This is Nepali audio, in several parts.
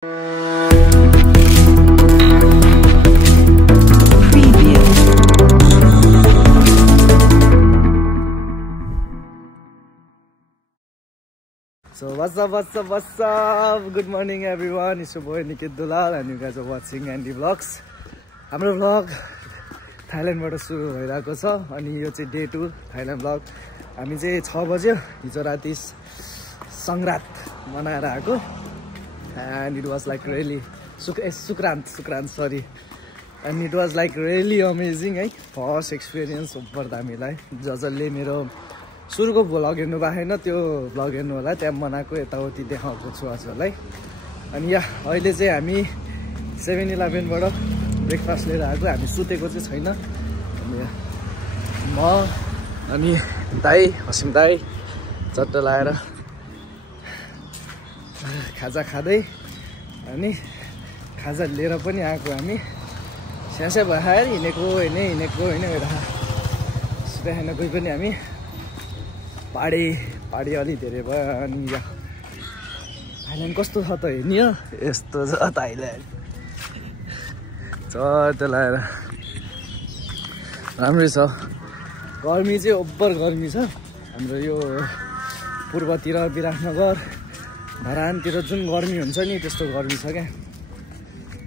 So what's up? Good morning everyone. It's your boy Niket Dulal and you guys are watching Andy Vlogs. हाम्रो vlog थाइल्यान्डबाट सुरु भइरहेको छ अनि यो चाहिँ डे 2 थाइल्यान्ड भ्लग हामी चाहिँ 6 बज्यो हिजो राति संग्रात मनाएर आएको and it was like really सुक्रान्त sorry and it was like really amazing है फर्स्ट एक्सपिरियन्स ओभर दामीलाई जसले मेरो सुरुको भ्लग हेर्नु भएन त्यो भ्लग हेर्नु होला त्यहाँ मनाएको यताउति देखाएको छु हजुरलाई अनि यहाँ अहिले चाहिँ हामी 7-Eleven बाट ब्रेकफास्ट लिएर आएको हामी सुतेको चाहिँ छैन अनि म अनि दाइ हसिम दाइ चट्ट लाएर खाजा खाँदै अनि खाजा लिएर पनि आएको हामी स्यास्या भएर हिँडेको होइन सुते होइन कोही पनि हामी पाडी अलि धेरै भयो अनि यहाँ थाइल्यान्ड कस्तो छ त हेर्ने हो यस्तो छ थाइल्यान्ड चट्ट लाएर राम्रै छ गर्मी चाहिँ ओभर गर्मी छ हाम्रो यो पूर्वतिर विराटनगर धरानतिर जुन गर्मी हुन्छ नि त्यस्तो गर्मी छ क्या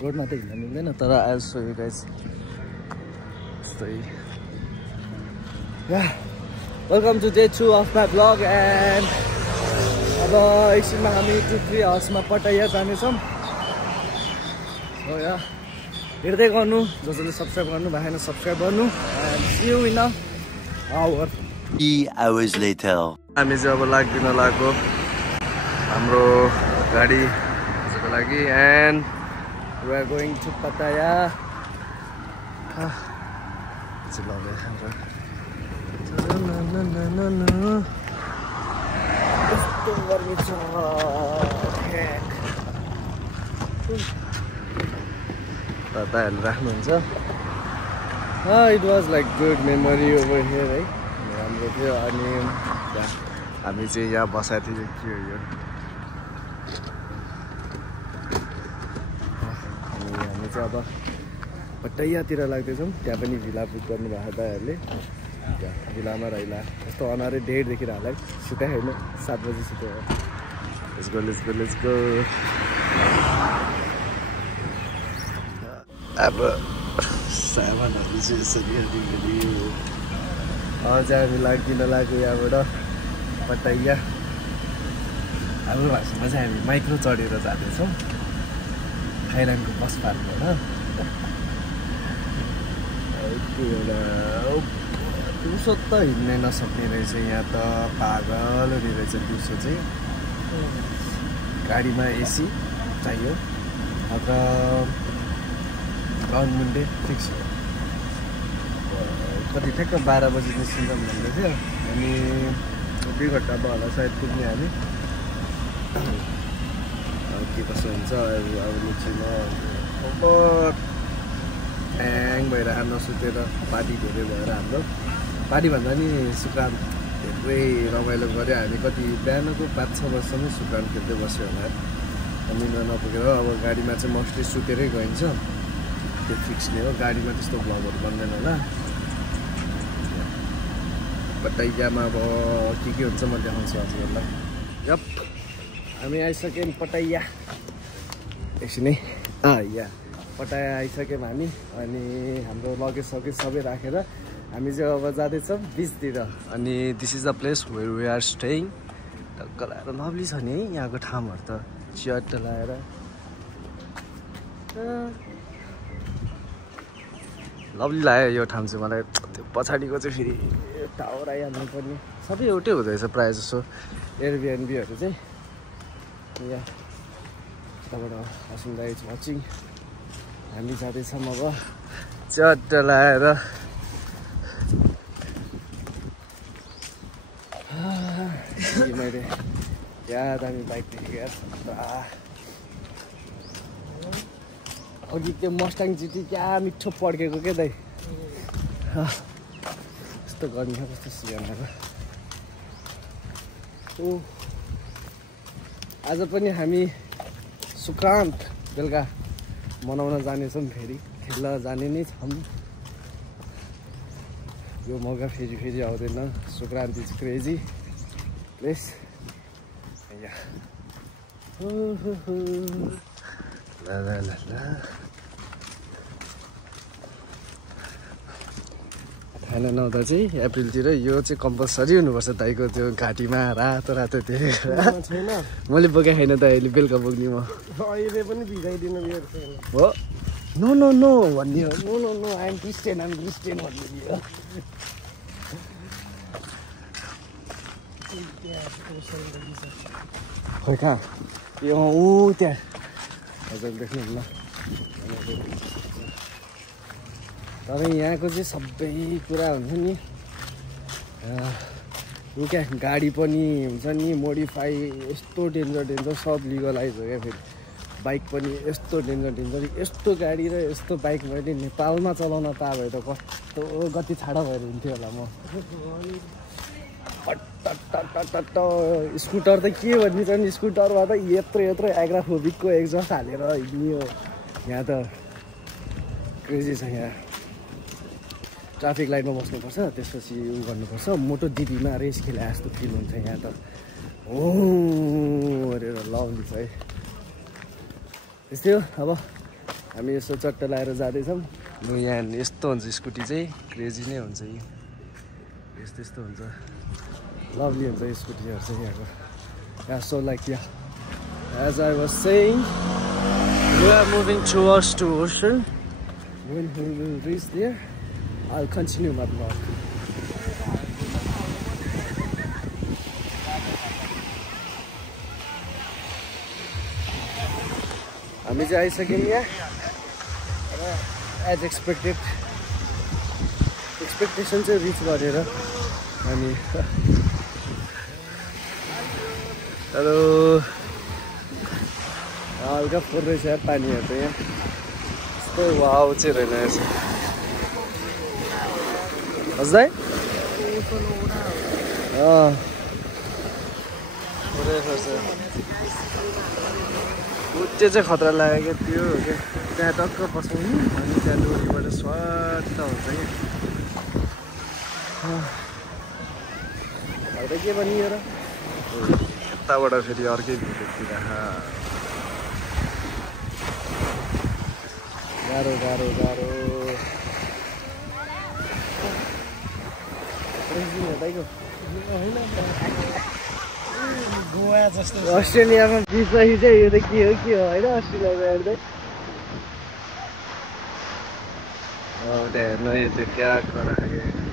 रोडमा त हिँड्न मिल्दैन तर आज सो यु गाइस यस्तै welcome to day 2 of my vlog and अब एकछिनमा हामी 2-3 आवर्समा पटाया जानेछौँ हो या हेर्दै गर्नु जसले सब्सक्राइब गर्नु भएन सब्सक्राइब गर्नु and see you in a hour 3 hours later हामी चाहिँ अब लाग्दिन लागेको हाम्रो गाडी त्यसको लागि and we are going to Pattaya चाहिँ लगे हाम्रो यस्तो गर्मी छ दादाहरूले राख्नुहुन्छ it was like good memory over here है राम्रो थियो अनि हामी चाहिँ यहाँ बसाएको थियो के हो यो अनि हामी चाहिँ अब पटैयातिर लाग्दैछौँ त्यहाँ पनि भिला बुक गर्नुभएको दाइहरूले भिलामा रहिला यस्तो अनारै डेढ देखिर होला सुते होइन 7 बजी सुते हो लेट्स गो अब सामानहरू चाहिँ यसरी अझै हामी लाग्दिन लाग्यो यहाँबाट पटैया हाम्रो भाषामा चाहिँ हामी माइक्रो चढेर जाँदैछौँ थाइल्यान्डको बस पार्कबाट दिउँसो त हिँड्नै नसक्ने रहेछ यहाँ त पागल हुने रहेछ दिउँसो चाहिँ गाडीमा एसी चाहियो अथवा ग्राउन्ड मुन्डे फिक्स हो कति ठ्याक्क 12 बजी निस्किन्छौँ भन्दै थियो अनि 2 घन्टा भयो होला सायद पुग्ने हामी के कसो हुन्छ अब निस्किनु ह्याङ भएर नसुतेर पार्टी धेरै भएर हाम्रो पार्टी भन्दा नि सुक्रान्त धेरै रमाइलो गऱ्यो हामी कति बिहानको 5-6 बजीसम्म सुक्रान्त खेल्दै बस्यो होला हामी नपुगेर अब गाडीमा चाहिँ मोस्टली सुतेरै गइन्छ त्यो फिक्स नै हो गाडीमा त्यस्तो भ्लगहरू बन्दैन होला पटैयामा अब के हुन्छ म देखाउँछु हजुरहरूलाई यप हामी आइसक्यौँ पटैया एकछिनै या पटाया आइसक्यौँ हामी अनि हाम्रो लगेज सबै राखेर हामी चाहिँ अब जाँदैछौँ बिचतिर अनि this is the place where we are staying टक्क लाएर लभली छ नि है यहाँको ठाउँहरू त चियाट लाएर लभली लाग्यो यो ठाउँ चाहिँ मलाई त्यो पछाडिको चाहिँ फेरि टावर आइहाल्नु पर्ने सबै एउटै हुँदो रहेछ प्रायः जसो एयरबिएनबीहरू चाहिँ यहाँ यताबाट हसिम दाइ वाचिङ हामी जाँदैछौँ अब चट्ट लाएर मैले यहाँ दामी बाइक देखेँ अघि त्यो मस्टाङ जिटी क्या मिठो पड्केको क्या दाइ यस्तो गर्मी छ कस्तो सिजनको आज पनि हामी सुक्रान्त बेलुका मनाउन जानेछौँ फेरि खेल्न जाने नै छौँ यो मौका फेरि फेरि आउँदैन सुक्रान्त इज क्रेजी प्लेस थाइल्यान्ड आउँदा चाहिँ अप्रिलतिर यो चाहिँ कम्पलसरी हुनुपर्छ दाइको त्यो घाँटीमा रातो रातो छैन मैले बोकेको छैन त अहिले बेलुका बोक्ने म अहिले पनि भिजाइदिनु हो नो नो नो भन्ने हो no no no I'm Christian भन्ने हो खोइ कहाँ यो ऊ त्यहाँ हजुर देख्नुहुन्न तर यहाँको चाहिँ सबै कुरा हुन्छ नि ऊ क्या गाडी पनि हुन्छ नि मोडिफाई यस्तो डेन्जर सब लिगलाइज हो क्या फेरि बाइक पनि यस्तो डेन्जर यस्तो गाडी र यस्तो बाइक मैले नेपालमा चलाउन पाए भए त कस्तो गति छाडा भएर हुन्थ्यो होला म स्कुटर त के भनिन्छ नि स्कुटरमा त यत्रो एग्राफोबिकको एक्जस्ट हालेर हिँड्ने हो यहाँ त क्रेजी छ यहाँ ट्राफिक लाइटमा बस्नुपर्छ त्यसपछि उ गर्नुपर्छ मोटो जिपीमा रेस खेले जस्तो फिल हुन्छ यहाँ त हो गरेर लाउँदैछ है त्यस्तै हो अब हामी यसो चट्ट लगाएर जाँदैछौँ यहाँ यस्तो हुन्छ स्कुटी चाहिँ क्रेजी नै हुन्छ यी यस्तो हुन्छ लभली हुन्छ स्कुटीहरू चाहिँ यहाँको Yeah, so like yeah, as I was saying, we are moving towards to ocean. When we will reach there, I'll continue my vlog. हामी चाहिँ आइसक्यौँ यहाँ एज एक्सपेक्टेसन चाहिँ रिच गरेर अनि हेलो हल्का पर्दैछ पानीहरू त यहाँ यस्तो वाउ चाहिँ रहेन रहेछ हजुर त्यो चाहिँ खतरा लाग्यो क्या त्यो हो क्या त्यहाँ टक्क बसाउनु अनि त्यहाँ डोरीबाट स्वाट हुन्छ क्या के बनियो र यताबाट फेरि अर्कै भिडियोतिर गाह्रो अस्ट्रेलियामा बिचपछि चाहिँ यो त के हो होइन अस्ट्रेलियामा हेर्दै त्यहाँ हेर्नु यो त्यो क्या राखेको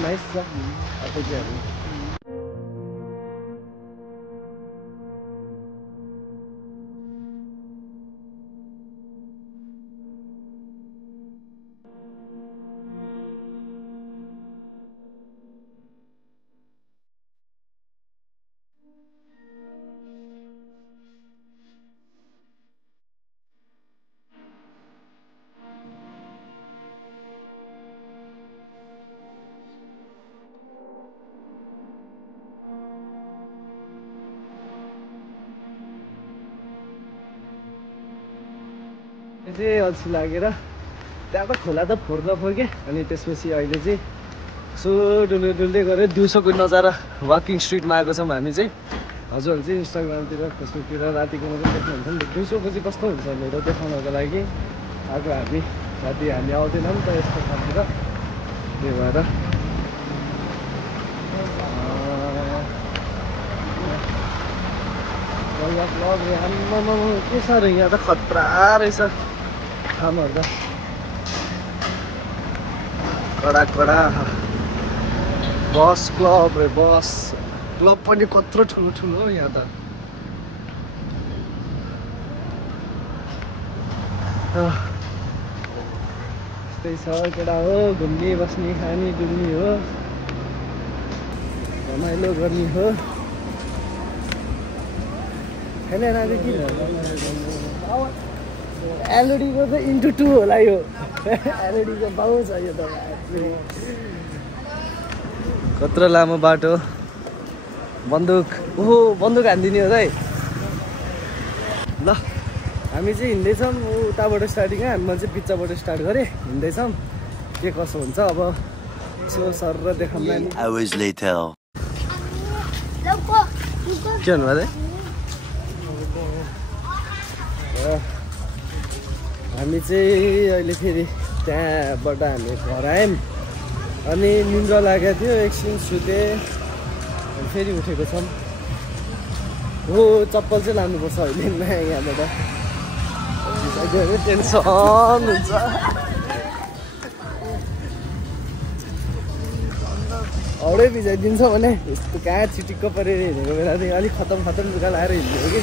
nice stuff. I think yeah. चाहिँ अल्छी लागेर त्यहाँ त खोला त फोर्दा फोर्के अनि त्यसपछि अहिले चाहिँ यसो डुल्दै गएर दिउँसोको नजारा वाकिङ स्ट्रिटमा आएको छौँ हामी चाहिँ हजुरहरू चाहिँ इन्स्टाग्रामतिर फेसबुकतिर रातिको पनि देख्नुहुन्छ नि दिउँसोको चाहिँ कस्तो हुन्छ भनेर देखाउनको लागि आएको हामी राति हामी आउँदैनौँ नि त यस्तो ठाउँतिर त्यही भएर के साह्रो यहाँ त खतरा रहेछ ठाउँहरू त कडा बस क्लब पनि कत्रो ठुलो यहाँ त त्यस्तै छ केटा हो घुम्ने बस्ने खाने डुल्ने हो रमाइलो गर्ने हो होइन राजा किन एलइडीको चाहिँ इन्टु 2 होला यो एलइडीको बाउ छ यो त कत्रो लामो बाटो बन्दुक ओहो बन्दुक हानिदिने हो है ल हामी चाहिँ हिँड्दैछौँ उताबाट स्टार्टिङ म चाहिँ पिच्चाबाट स्टार्ट गरेँ हिँड्दैछौँ के कसो हुन्छ अब यसो सर र देखाउँला नि hours later. के भन्नुभयो हामी चाहिँ अहिले फेरि त्यहाँबाट हामी घर आयौँ अनि निन्द्रा लागेको थियो एकछिन सुतेँ फेरि उठेको छौँ हो चप्पल चाहिँ लानुपर्छ अहिले यहाँबाट टेन्सन हुन्छ हौडै भिजाइदिन्छ भने यस्तो कहाँ चिटिक्क परेर हिँडेको बेलादेखि अलिक खतम लुगा लाएर हिँड्यो कि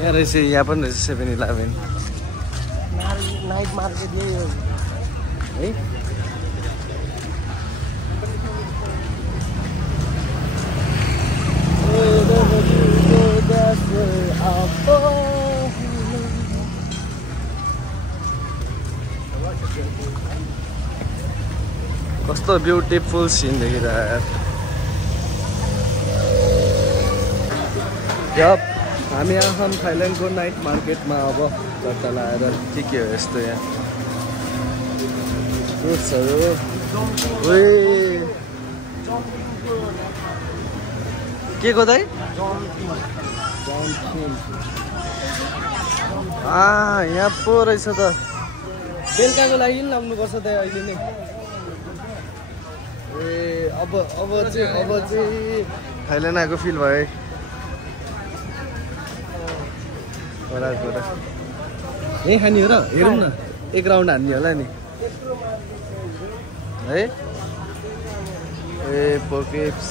यहाँ रहेछ यहाँ पनि रहेछ 7-Eleven नाइट मार्केट यही हो है कस्तो ब्युटिफुल सिन देखिरहेको हामी आउँछौँ थाइल्यान्डको नाइट मार्केटमा अब चट्टा लाएर के हो यस्तो यहाँ फ्रुट्सहरू के को दाइ यहाँ पो रहेछ त बेलुकाको लागि नि लानुपर्छ त अहिले नै ए अब चाहिँ थाइल्यान्ड आएको फिल भयो यही खाने हो र हेरौँ न एक राउन्ड हान्ने होला नि है ए पोकेप्स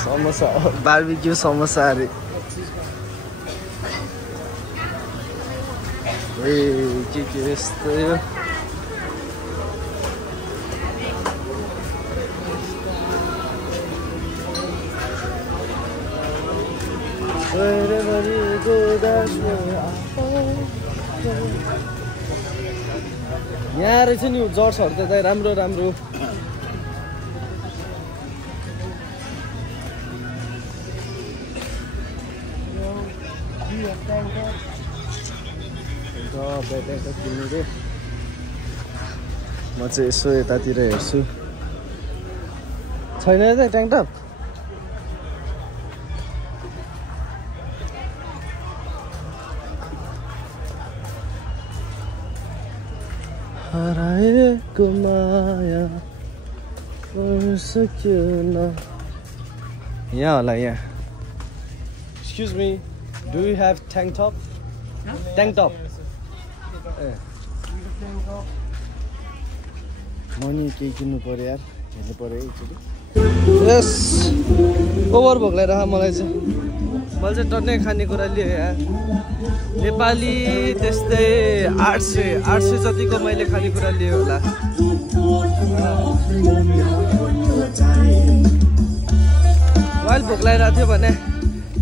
समोसा बार्बिक्यू समोसा अरे ए के यस्तो यो यहाँ रहेछ नि जर्सहरू त राम्रो राम्रो म चाहिँ यसो यतातिर हेर्छु छैन त ट्याङ्क टप हराएको माया सक्यो न यहाँ होला यहाँ excuse me do you have tank top tank top ए म नि केही किन्नु पर्यो यार हेर्नु पर्यो एकचोटि यस ओभर भोक लगाइरह मलाई चाहिँ टन्नै खानेकुरा लिएँ यार नेपाली त्यस्तै 800 जतिको मैले खानेकुरा लिएँ होला वाइल भोक लगाइरहेको थियो भने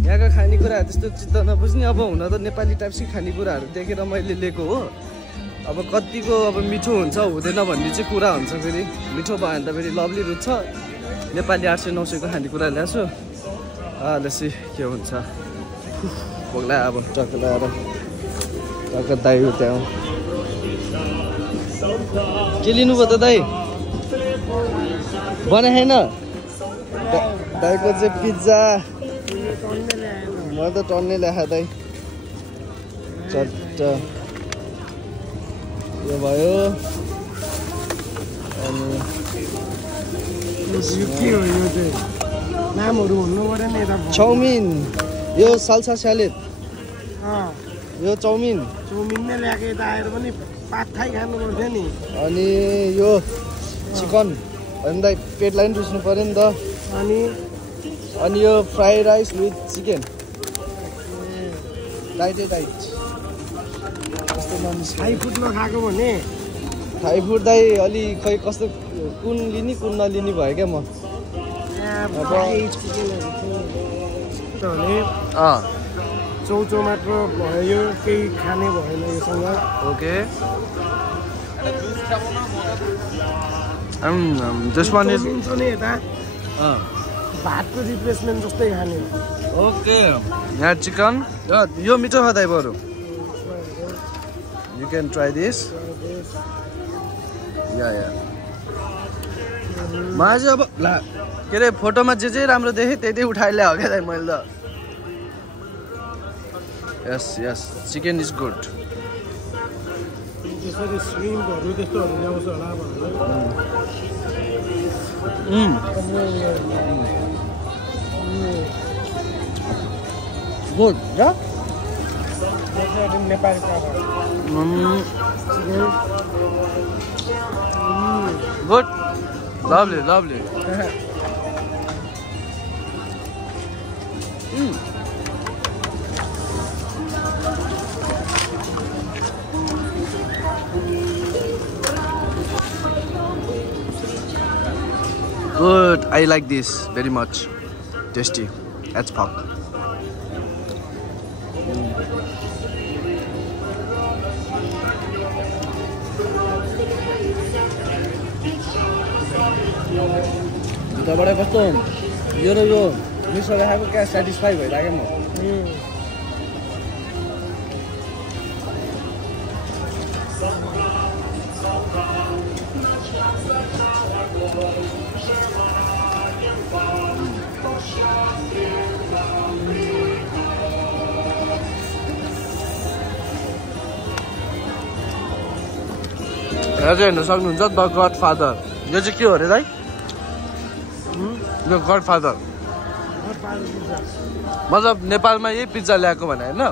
यहाँको खानेकुराहरू त्यस्तो चित्त नबुझ्ने अब हुन त नेपाली टाइप्सकै खानेकुराहरू देखेर मैले लिएको हो अब कतिको अब मिठो हुन्छ हुँदैन भन्ने चाहिँ कुरा हुन्छ फेरि मिठो भयो भने त फेरि लभली रुच्छ नेपाली 800-900 को खानेकुरा ल्याएको छु लेसी के हुन्छ भोक लाग्यो अब टक्क लगाएर टक्क दाइ त्यहाँ के लिनुभयो त दाइ बनाए छैन दाइको चाहिँ पिज्जा मलाई त टन्नै ल्याएको दाइ चट्ट यो भयो अनि के हो यो चाहिँ नामहरू भन्नु पर्यो नि यता चाउमिन यो साल्सा स्यालेड यो चाउमिन चाउमिन नै ल्याएको यता आएर पनि पात खाइ खानु पर्थ्यो नि अनि यो चिकन अनि दाइ पेटलाई पनि रुच्नु पर्यो नि त अनि यो फ्राई राइस विथ चिकन टाइटै टाइट कस्तो थाई फुड नखाएको भने थाई फुड दाइ अलि खै कस्तो कुन लिने कुन नलिने भयो क्या म चौचौ मात्र भयो केही खाने भएन योसँग ओके this one is भातको रिप्लेसमेन्ट जस्तै खाने ओके यहाँ चिकन यो मिठो खाँदै बरु यु क्यान ट्राई दिस या मलाई चाहिँ अब के अरे फोटोमा जे राम्रो देखेँ त्यही उठाएर ल्यायो क्या दाइ मैले त यस यस चिकन इज गुड त्यसरी श्रिम्पहरू त्यस्तोहरू ल्याउँछ होला भनेर गुड र Nepali good lovely lovely Good, I like this very much. Tasty, as fuck. जुत्ताबाट कस्तो यो र यो मिक्सर खाएको क्या सेटिस्फाई भइरहेको म यहाँ चाहिँ हेर्न सक्नुहुन्छ द गड फादर यो चाहिँ के हो अरे दाइ यो गड फादर मतलब नेपालमा यही पिज्जा ल्याएको भने होइन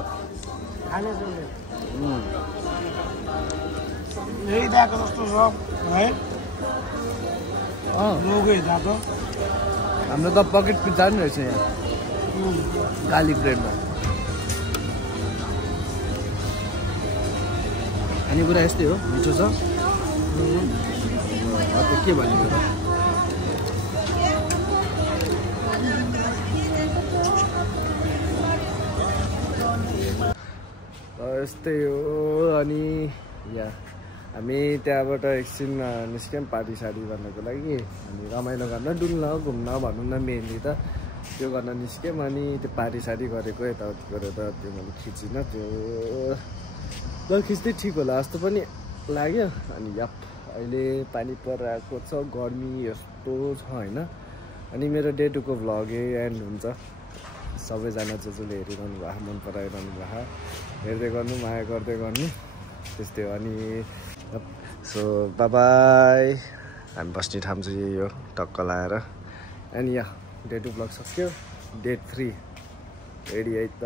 यही ल्याएको जस्तो छ है हाम्रो त पकेट पिज्जा नि रहेछ यहाँ गार्लिक ब्रेडमा खानेकुरा यस्तै हो मिठो छ के भनेको यस्तै हो अनि या हामी त्यहाँबाट एकछिन निस्क्यौँ पार्टी साडी गर्नको लागि अनि रमाइलो गर्न डुल्न घुम्न भनौँ न मेनली त त्यो गर्न निस्क्यौँ अनि त्यो पार्टी साडी गरेको यताउति गरेर त्यो मैले खिचिनँ त्यो ल खिच्दै ठिक होला जस्तो पनि लाग्यो अनि याप अहिले पानी परिरहेको छ गर्मी यस्तो छ होइन अनि मेरो डे टूको भ्लग एन्ड हुन्छ सबैजना जसले हेरिरहनु भएको मन पराइरहनु भएको हेर्दै गर्नु माया गर्दै गर्नु त्यस्तै हो अनि सो बाई हामी बस्ने ठाउँ चाहिँ यही हो टक्क लाएर अनि या डे टू भ्लग सक्यो डे 3 रेडी है त